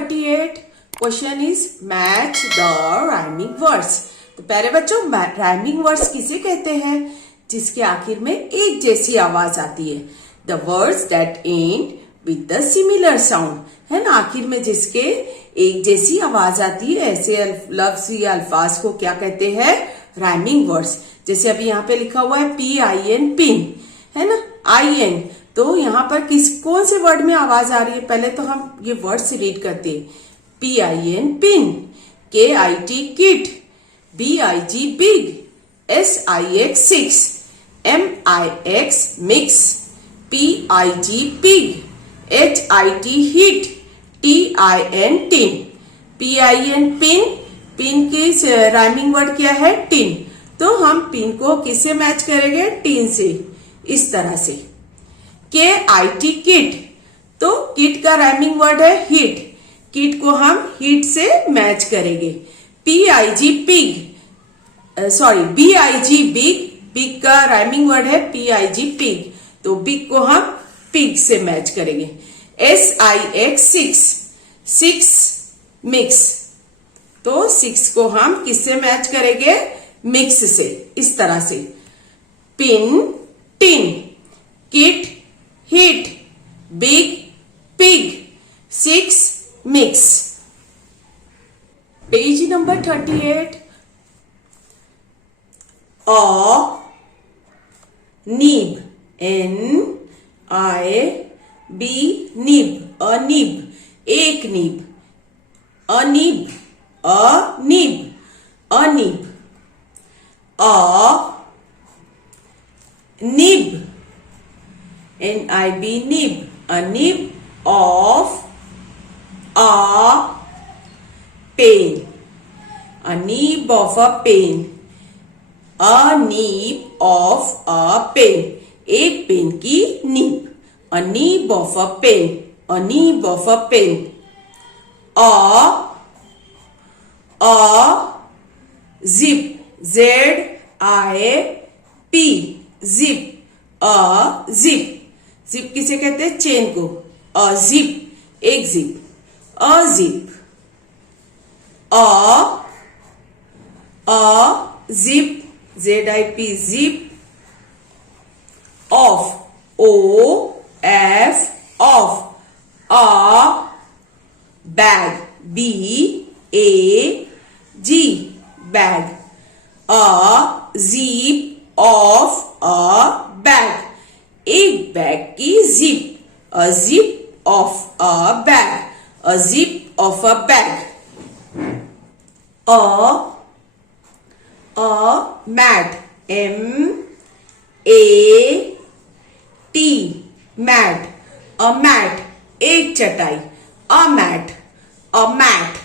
38 question is match the rhyming words. तो प्यारे बच्चों, राइमिंग वर्ड्स किसे कहते हैं? जिसके आखिर में एक जैसी आवाज आती है। The words that and with the similar sound, है ना, आखिर में जिसके एक जैसी आवाज आती है, ऐसे लफ्ज या अल्फाज को क्या कहते हैं? Rhyming words. जैसे अभी यहाँ पे लिखा हुआ है PIN, पिन, है ना, IN। तो यहाँ पर कौन से वर्ड में आवाज आ रही है? पहले तो हम ये वर्ड्स रीड करते हैं। PIN, pin, KIT, kit, BIG, big, SIX, six, MIX, mix, PIG, pig, HIT, hit, TIN, tin. PIN, pin, pin की राइमिंग वर्ड क्या है? टिन। तो हम पिन को किससे मैच करेंगे? टिन से, इस तरह से। KIT, किट, तो किट का राइमिंग वर्ड है हिट, किट को हम हिट से मैच करेंगे। BIG, बिग, बिग का राइमिंग वर्ड है PIG, पिग, तो बिग को हम पिग से मैच करेंगे। SIX, सिक्स, मिक्स, तो सिक्स को हम किससे मैच करेंगे? मिक्स से, इस तरह से। Pin, tin, kit, hit, big, pig, six, mix. Page number 38। Nib, NIB, nib, a nib, एक nib, a nib, a nib, a nib. Nib, NIB, nib, a nib of a pen, a nib of a pen, a nib of a pen, एक pen की नीब, a nib of a pen, a nib of a pen। zip, ZIP, zip, a zip, zip किसे कहते हैं? Chain को। Zip, एक zip, a zip. Zip, ZIP, zip. Of, OF, of, bag, BAG, bag. Zip of a bag, एक bag की zip, a zip of a bag, a zip of a bag. Mat, MAT, mat, a mat, एक चटाई, a mat, a mat.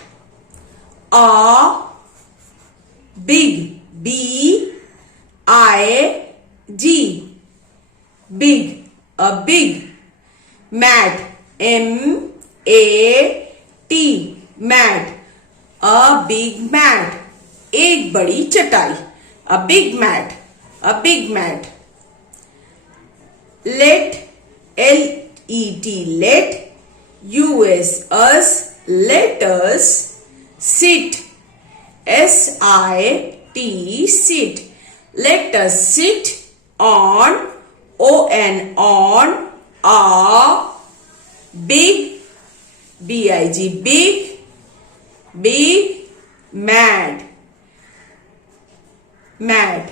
Big, BIG, big, a big, mat, MAT, mat, a big mat, एक बड़ी चटाई, a big mat, a big mat। let, LET, let, US, us, let us, sit, SIT, sit, let us sit on, on a big, BIG, big, big mat, mat।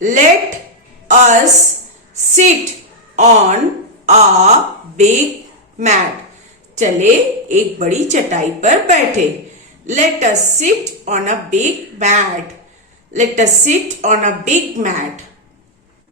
let us sit on a big mat, चले एक बड़ी चटाई पर बैठे। let us sit on a big mat, let us sit on a big mat।